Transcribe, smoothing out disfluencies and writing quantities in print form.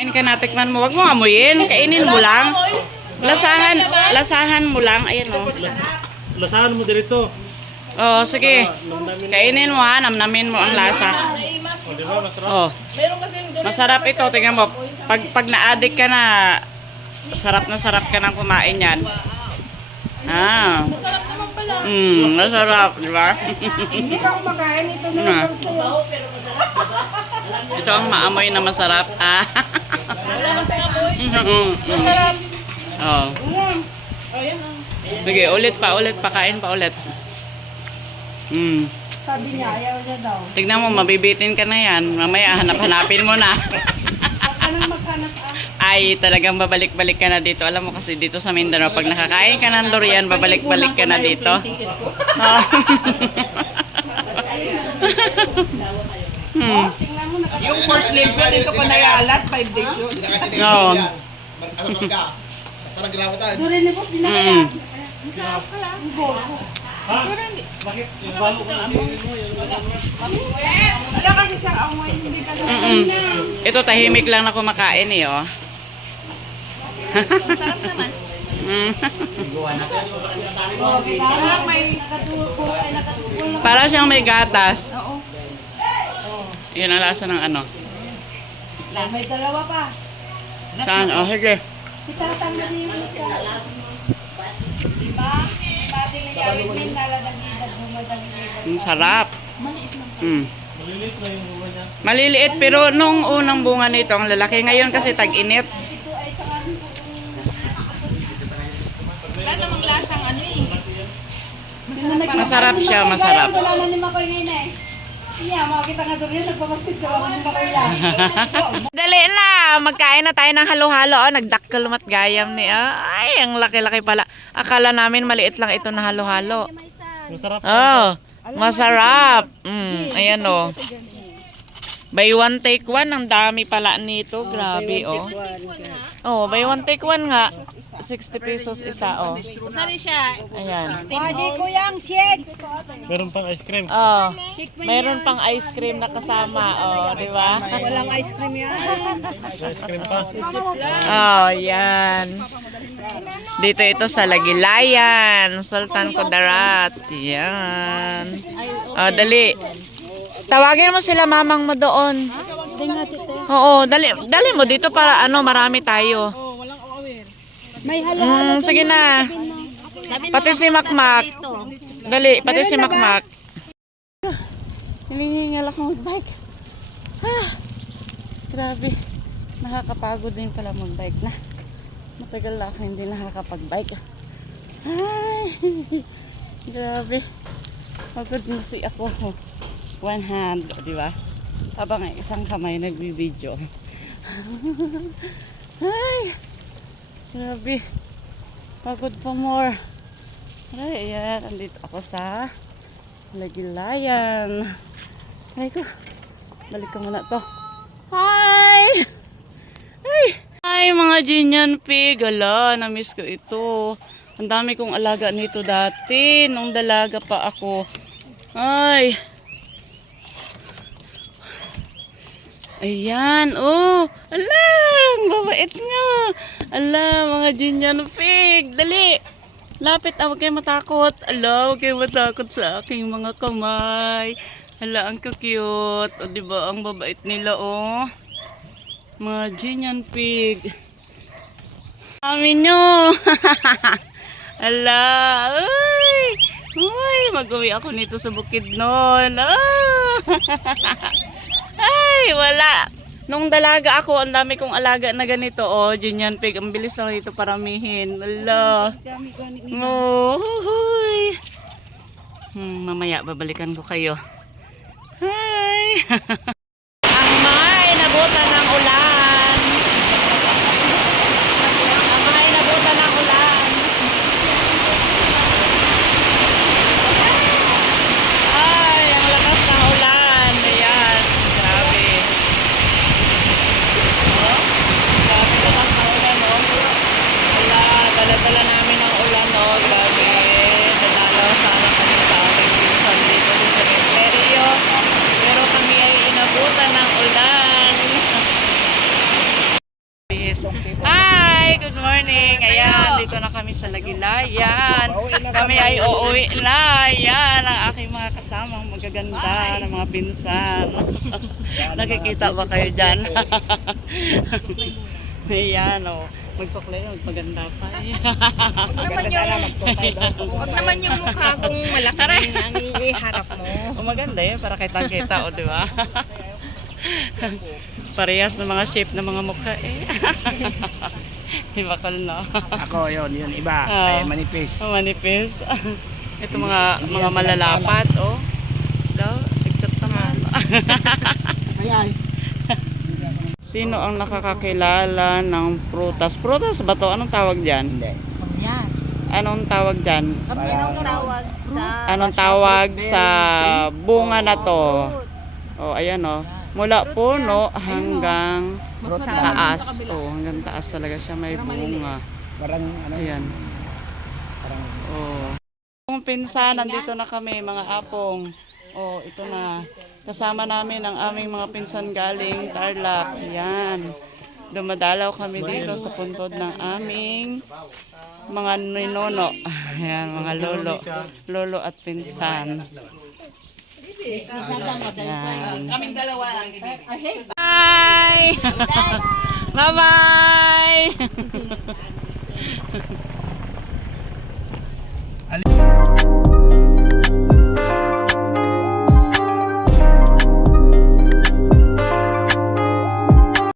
Kain ka na, tikman mo. Wag mo amuyin. Kainin mo lang. Lasahan mo lang. Ayan o. Lasahan mo dito. Oh, sige. Kainin mo ha. Namnamin mo ang lasa. O, di ba? Masarap. Oh. Masarap ito. Tingnan mo. Pag na-addict ka na, sarap ka nang kumain yan. Ah. Masarap naman pala. Masarap, di ba? Hindi ka kumakain, ito na lang sa'yo. Ito ang maamoy na masarap. Ah. Masarap. Oh. Ayan ang. Sige, ulit pa. Kain pa ulit. Sabi niya, ayaw niya daw. Tignan mo, mabibitin ka na yan. Mamaya, hanapin mo na. Anong maghanap Ay, talagang babalik-balik ka na dito. Alam mo kasi dito sa Mindanao, pag nakakain ka ng durian, babalik-balik ka na dito. Tingnan mo, Yung first link ko, dito ko nayalat, 5 days yun. Oo. Doon ni boss, di na kaya. Bakit? Yung balo ko na mo. Wala kasi siyang amoy, hindi ka Ito, tahimik lang na kumakain eh, oh. Masarap naman. may nakatupo, ay nakatupo lang. Para siyang may gatas. Oo. Yun ang lasa ng ano. May dalawa pa. Saan? Oh, sige. Si Tatang na niya yung diba? Pati na yawin may naladagidad mo madagidad. Ang sarap. Malilit na yung buwan niya. Maliliit, pero nung unang bunga nito, ang lalaki. Ngayon kasi tag-init. Ito ay sa amin po. Wala namang lasang ano eh. Masarap siya, masarap. Wala na ni Makoy ngayon eh. Iya, makakita nga doon yun, nagpamasid daw ako ni Makoy lang. Dali na! Magkain na tayo ng halo-halo. Oh, nagdakkalumat gayam ni. Ay, ang laki-laki pala. Akala namin maliit lang ito na halo-halo. Masarap. Oh, masarap. Ayan oh. Buy one take one. Ang dami pala nito. Grabe oh. Oh, buy one take one nga. 60 pesos isa oh. Saan siya? Ayan. Pwede ko yung shake. Meron pang ice cream. Oh, mayroon pang ice cream na kasama. Oh, di ba? Walang ice cream yan. Ice cream pa. Oh, yan. Dito ito sa Lagilayan, Sultan Kudarat. Yan. Oh, dali. Tawagin mo sila mamang mo doon. Oo, dali mo dito para ano, marami tayo. May halo-halo. Sige na. Pati si Makmak. Dali, pati si Makmak. Hilingal ako mag-bike. Grabe. Nakakapagod din pala mag-bike na. Matagal na ako hindi nakakapag-bike. Ay, grabe. Pagod na si ako. One hand, di ba? Habang isang kamay nagbibideo. Ay, grabe. Pagod pa more. Ay, ayan. Andito ako sa Lagilayan. Ay ko. Balik ko muna to. Hi! Ay! Ay, mga Jinyan Pig. Ala, na-miss ko ito. Ang dami kong alaga nito dati. Nung dalaga pa ako. Ay! Ayan. Oh! Ala! Ang babait nyo. Ala, mga Jinyan Pig. Dali! Lapit. Huwag kayong matakot. Ala, huwag kayong matakot sa aking mga kamay. Ala, ang cute. O, diba? Ang babait nila, oh. Mga Jinyan Pig. Amin nyo. Ala. Uy. Uy. Mag-uwi ako nito sa Bukidnon. Ay, wala. Nung dalaga ako, ang dami kong alaga na ganito. Oh, Jinyan Pig. Ang bilis lang ito paramihin. Ala. Oh, huy. Mamaya, babalikan ko kayo. Hi. Ang mga inabutan ng ulan. Ang mga inabutan ng ulan. Ay, ang lakas ng ulan. Ayan, grabe. Oh, grabe lakas ng ulan, oh. Wala, dala-dala namin ang ulan, oh. Grabe. Dadalaw sana kami sa aking pinsan dito sa cemetery. Pero kami ay na kami sa Lagilayan. Kami ay uuwi na. Yan ang aking mga kasamang magaganda ng mga pinsan. Nakikita ba kayo dyan? Ayan o. Magsuklay, magpaganda pa. Huwag naman yung mukha kung malaki ang iharap mo. O maganda yun, para kitang-kita o, di ba? Parehas ng mga shape ng mga mukha eh. Iba ko no. Ako yun iba. Ah. Ay manipis. Oh, manipis. Ito mga malalapat, oh. Daw, tigtat naman. Ay. Sino ang nakakakilala ng prutas? Prutas ba to? Anong tawag diyan? Hindi. Anong tawag diyan? Anong tawag sa Bunga na to? Oh, ayan oh. Mula puno hanggang taas. Oh, hanggang taas talaga siya may bunga. Parang ano. Ayan. Parang Oh. Kung pinsan, nandito na kami mga apong. Oh, ito na. Kasama namin ang aming mga pinsan galing Tarlac. Yan. Dumadalaw kami dito sa puntod ng aming mga ninono. Ayan, mga lolo at pinsan. Yan. Kaming dalawa lang. Bye! Bye-bye!